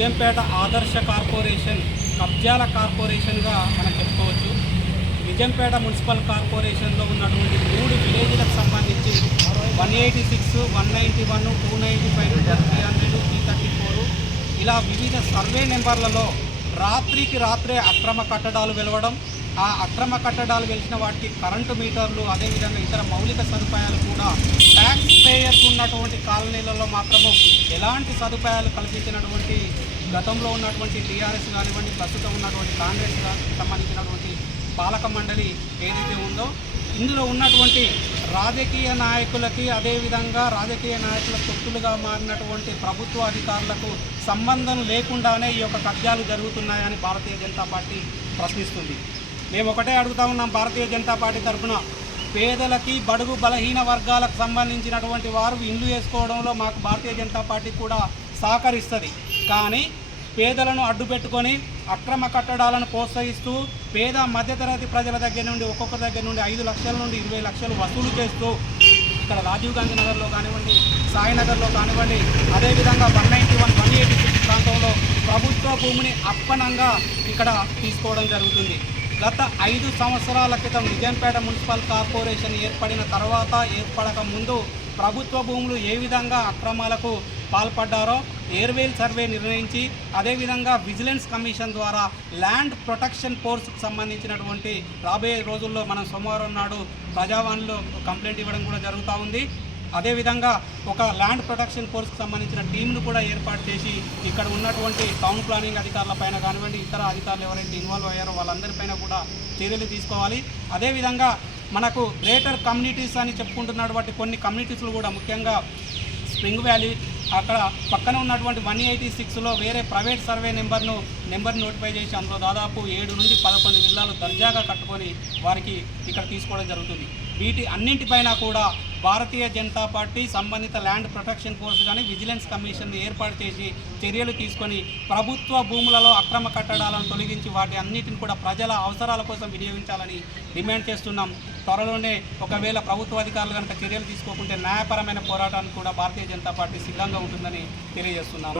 నిజాంపేట ఆదర్శ కార్పొరేషన్ కబ్జాల కార్పొరేషన్గా మనం చెప్పుకోవచ్చు. నిజంపేట మున్సిపల్ కార్పొరేషన్లో ఉన్నటువంటి మూడు విలేజ్లకు సంబంధించి one eighty six one ninety one two ninety five three hundred three thirty four ఇలా వివిధ సర్వే నెంబర్లలో రాత్రికి రాత్రే అక్రమ కట్టడాలు వెలవడం ఆ అక్రమ కట్టడాలు వెలిసిన వాటికి కరెంటు మీటర్లు అదేవిధంగా ఇతర మౌలిక సదుపాయాలు కూడా ట్యాక్స్ పేయర్స్ ఉన్నటువంటి కాలనీలలో మాత్రము ఎలాంటి సదుపాయాలు కల్పించినటువంటి గతంలో ఉన్నటువంటి టీఆర్ఎస్ కానివ్వండి ప్రస్తుతం ఉన్నటువంటి కాంగ్రెస్ సంబంధించినటువంటి పాలక మండలి ఏదైతే ఉందో ఇందులో ఉన్నటువంటి రాజకీయ నాయకులకి అదేవిధంగా రాజకీయ నాయకుల తొత్తులుగా మారినటువంటి ప్రభుత్వ అధికారులకు సంబంధం లేకుండానే ఈ యొక్క కబ్జాలు జరుగుతున్నాయని భారతీయ జనతా పార్టీ ప్రశ్నిస్తుంది. మేము ఒకటే అడుగుతా ఉన్నాం భారతీయ జనతా పార్టీ తరఫున. పేదలకి బడుగు బలహీన వర్గాలకు సంబంధించినటువంటి వారు ఇల్లు వేసుకోవడంలో మాకు భారతీయ జనతా పార్టీ కూడా సహకరిస్తుంది. కానీ పేదలను అడ్డుపెట్టుకొని అక్రమ కట్టడాలను ప్రోత్సహిస్తూ పేద మధ్యతరగతి ప్రజల దగ్గర నుండి ఒక్కొక్కరి దగ్గర నుండి ఐదు లక్షల నుండి ఇరవై లక్షలు వసూలు చేస్తూ ఇక్కడ రాజీవ్ గాంధీ నగర్లో కానివ్వండి సాయినగర్లో కానివ్వండి అదేవిధంగా one ninety one one eighty six ప్రాంతంలో ప్రభుత్వ భూమిని అప్పనంగా ఇక్కడ తీసుకోవడం జరుగుతుంది. గత ఐదు సంవత్సరాల క్రితం నిజాంపేట మున్సిపల్ కార్పొరేషన్ ఏర్పడిన తర్వాత ఏర్పడక ముందు ప్రభుత్వ భూములు ఏ విధంగా అక్రమాలకు పాల్పడ్డారో ఎయిర్వేల్ సర్వే నిర్ణయించి అదేవిధంగా విజిలెన్స్ కమిషన్ ద్వారా ల్యాండ్ ప్రొటెక్షన్ ఫోర్స్కు సంబంధించినటువంటి రాబోయే రోజుల్లో మనం సోమవారం నాడు ప్రజావాణిలో కంప్లైంట్ ఇవ్వడం కూడా జరుగుతూ ఉంది. అదేవిధంగా ఒక ల్యాండ్ ప్రొటెక్షన్ ఫోర్స్కి సంబంధించిన టీంను కూడా ఏర్పాటు చేసి ఇక్కడ ఉన్నటువంటి టౌన్ ప్లానింగ్ అధికారుల పైన కానివ్వండి ఇతర అధికారులు ఎవరైతే ఇన్వాల్వ్ అయ్యారో వాళ్ళందరిపైన కూడా చర్యలు తీసుకోవాలి. అదేవిధంగా మనకు గ్రేటర్ కమ్యూనిటీస్ అని చెప్పుకుంటున్నటువంటి కొన్ని కమ్యూనిటీస్లు కూడా ముఖ్యంగా స్ప్రింగ్ వ్యాలీ అక్కడ పక్కన ఉన్నటువంటి వన్ ఎయిటీ సిక్స్లో వేరే ప్రైవేట్ సర్వే నెంబర్ను నెంబర్ నోటిఫై చేసి అందులో దాదాపు ఏడు నుండి పదకొండు జిల్లాలు దర్జాగా కట్టుకొని వారికి ఇక్కడ తీసుకోవడం జరుగుతుంది. వీటి అన్నింటిపైన కూడా భారతీయ జనతా పార్టీ సంబంధిత ల్యాండ్ ప్రొటెక్షన్ ఫోర్స్ కానీ విజిలెన్స్ కమిషన్ ఏర్పాటు చేసి చర్యలు తీసుకొని ప్రభుత్వ భూములలో అక్రమ కట్టడాలను తొలగించి వాటి అన్నిటిని కూడా ప్రజల అవసరాల కోసం వినియోగించాలని డిమాండ్ చేస్తున్నాం. త్వరలోనే ఒకవేళ ప్రభుత్వ అధికారులు కనుక చర్యలు తీసుకోకుంటే న్యాయపరమైన పోరాటానికి కూడా భారతీయ జనతా పార్టీ సిద్ధంగా ఉంటుందని తెలియజేస్తున్నాం.